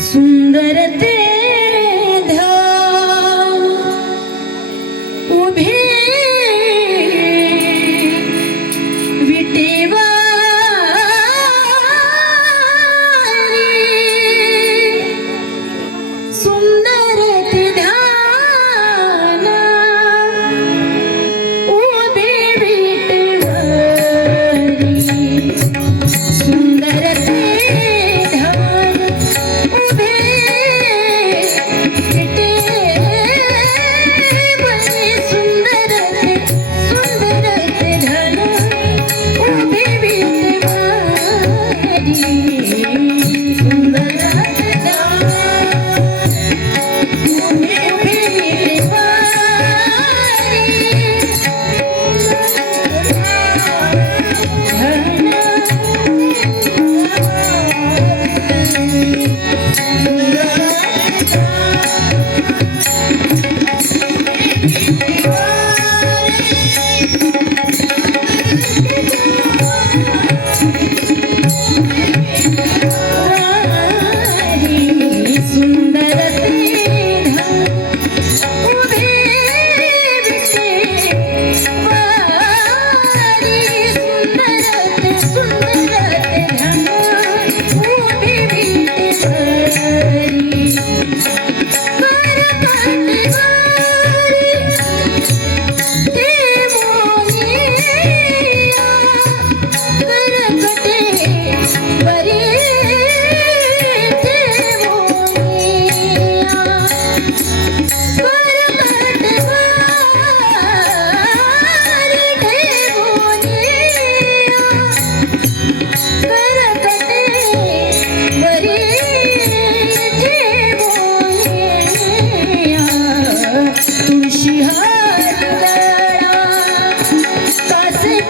സുന്ദരത്തെ Hey.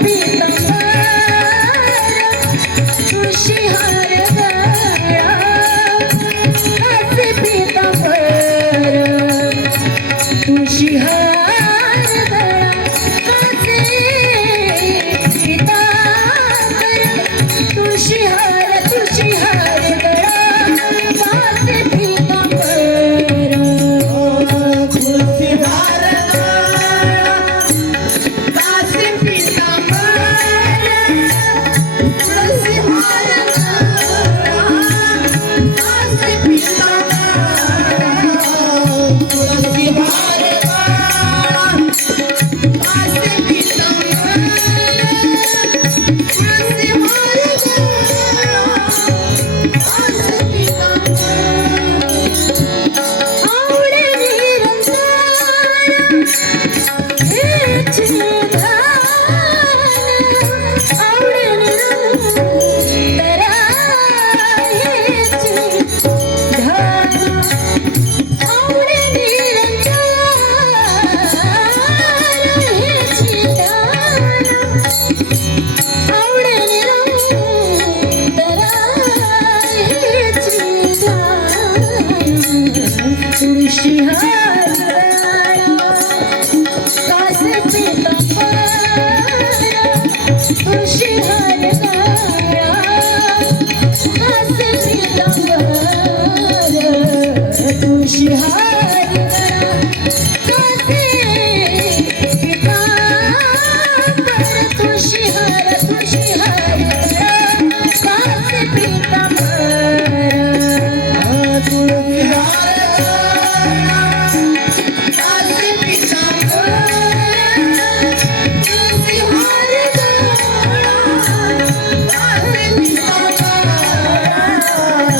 Thank you.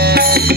Yeah.